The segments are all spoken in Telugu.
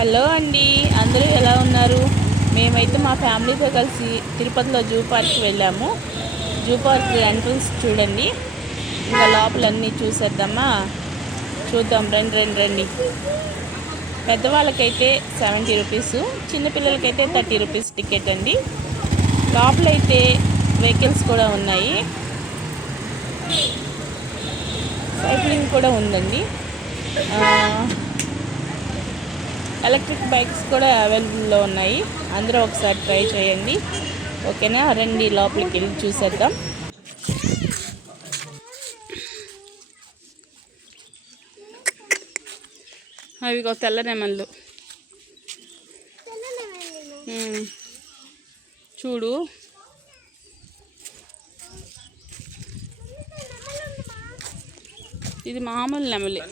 హలో అండి, అందరూ ఎలా ఉన్నారు? మేమైతే మా ఫ్యామిలీతో కలిసి తిరుపతిలో జూ పార్క్కి వెళ్ళాము. జూ పార్క్ ఎంట్రన్స్ చూడండి. ఇంకా లోపలన్నీ చూసేద్దామా? చూద్దాం, రండి. పెద్దవాళ్ళకైతే 70 రూపీస్, చిన్నపిల్లలకైతే 30 రూపీస్ టికెట్ అండి. లోపలైతే వెహికల్స్ కూడా ఉన్నాయి, సైక్లింగ్ కూడా ఉందండి. ఎలక్ట్రిక్ బైక్స్ కూడా అవైలబుల్లో ఉన్నాయి. అందరూ ఒకసారి ట్రై చేయండి, ఓకేనా? రండి, లోపలికి వెళ్ళి చూసేద్దాం. అవి తెల్ల నెమళ్ళు చూడు. ఇది మామూలు నెమలి.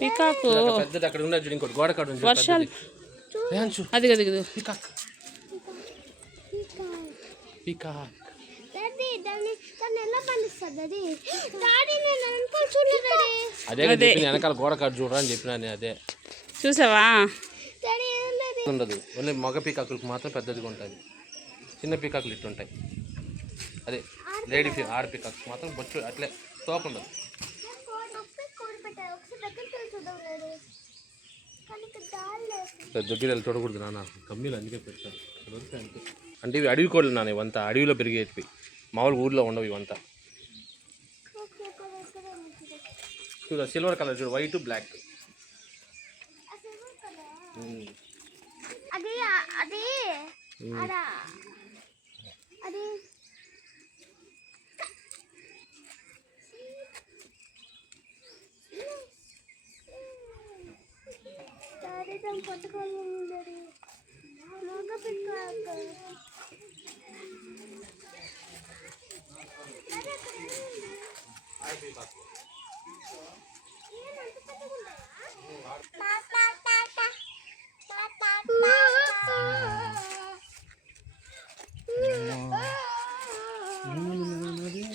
పికాకు వర్షాలు అది వెనకాల గోడ కాడు చూడరా అని చెప్పినా. అదే చూసావా? ఉండదు, ఓన్లీ మగ పీకాకులకు మాత్రం పెద్దదిగా ఉంటుంది. చిన్న పీకాకులు ఇట్టుంటాయి. అదే లేడీ ఆడ పీకాక్స్ మాత్రం బొచ్చు అట్లే తోక ఉండదు. దగ్గర వెళ్ళి చూడకూడదు నాన్న, కమ్మీలు అందుకే పెట్టారు. అంటే ఇవి అడవి కోళ్ళు నాన్న, ఇవంతా అడవిలో పెరిగేటివి, మామూలు ఊర్లో ఉండవు ఇవంతా. చూడ సిల్వర్ కలర్ చూడు, వైట్ బ్లాక్.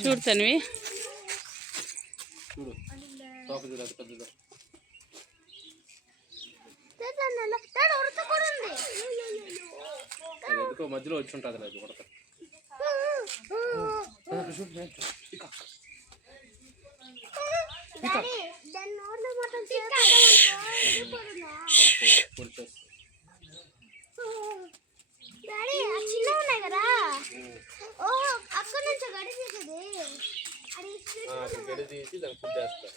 చూడు తన్వి, చూడు తోక చూడు, అది పెద్దది. ఎందుకో మధ్యలో వచ్చి ఉంటుంది లేదు ఉడత. గడి తీసి దాన్ని ఫుడ్ వేస్తారు.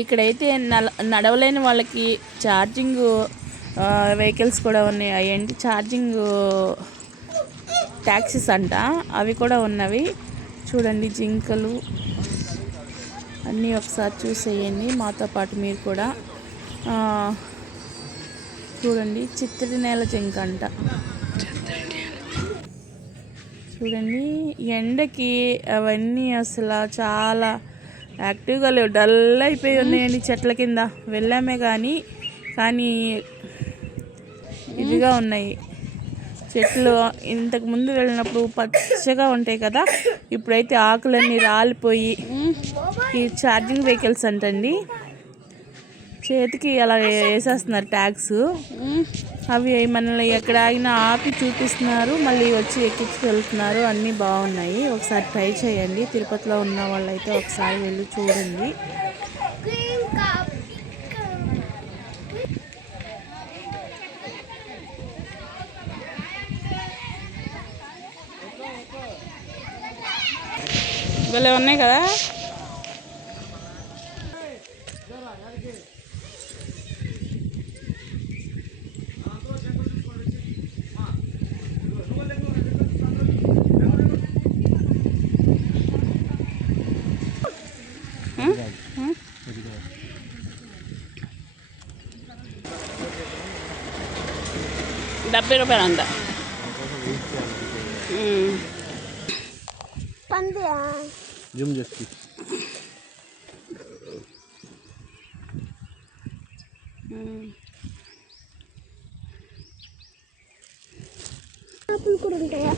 ఇక్కడైతే నడవలేని వాళ్ళకి ఛార్జింగ్ వెహికల్స్ కూడా ఉన్నాయి. అవేంటి ఛార్జింగ్ ట్యాక్సీస్ అంట, అవి కూడా ఉన్నవి. చూడండి, జింకలు అన్నీ ఒకసారి చూసేయండి మాతో పాటు మీరు కూడా. చూడండి, చిత్తడి నేల జింక అంట. చూడండి, ఎండకి అవన్నీ అసలు చాలా యాక్టివ్గా లేవు, డల్ అయిపోయి ఉన్నాయండి. చెట్ల కింద వెళ్ళామే కానీ ఇదిగా ఉన్నాయి చెట్లు. ఇంతకు ముందు వెళ్ళినప్పుడు పచ్చగా ఉంటాయి కదా, ఇప్పుడైతే ఆకులన్నీ రాలిపోయి. ఈ ఛార్జింగ్ వెహికల్స్ అంటండి, చేతికి అలా వేసేస్తున్నారు ట్యాగ్స్. అవి మనల్ని ఎక్కడ ఆగినా ఆపి చూపిస్తున్నారు, మళ్ళీ వచ్చి ఎక్కించి వెళ్తున్నారు. అన్నీ బాగున్నాయి, ఒకసారి ట్రై చేయండి. తిరుపతిలో ఉన్న వాళ్ళైతే ఒకసారి వెళ్ళి చూడండి. భలే ఉన్నాయి కదా. రూపాయలు అంట. జూమ్ చేసి కూడా ఉంటాయా?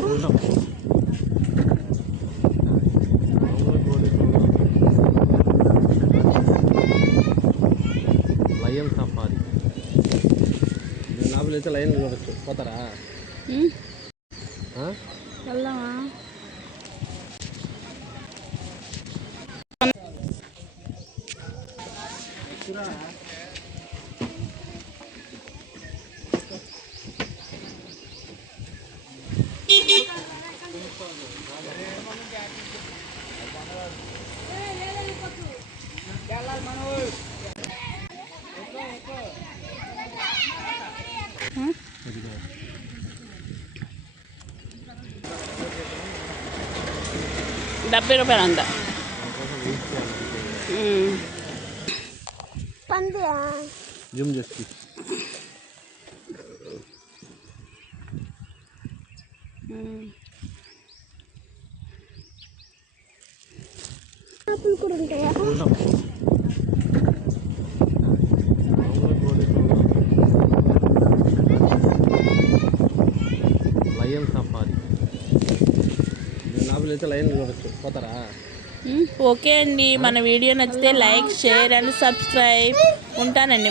లయన్ సఫారీ లోపల అయితే లయన్ చూడొచ్చు. పోతారా? వెళ్దామా? రూపాయలు అంట. జూమ్ చేసి కూడా ఉంటాయా? లయన్ సఫారీ లోపల అయితే లయన్ చూడొచ్చు. పోతారా? ఓకే అండి, మన వీడియో నచ్చితే లైక్, షేర్ అండ్ సబ్స్క్రైబ్. ఉంటానండి.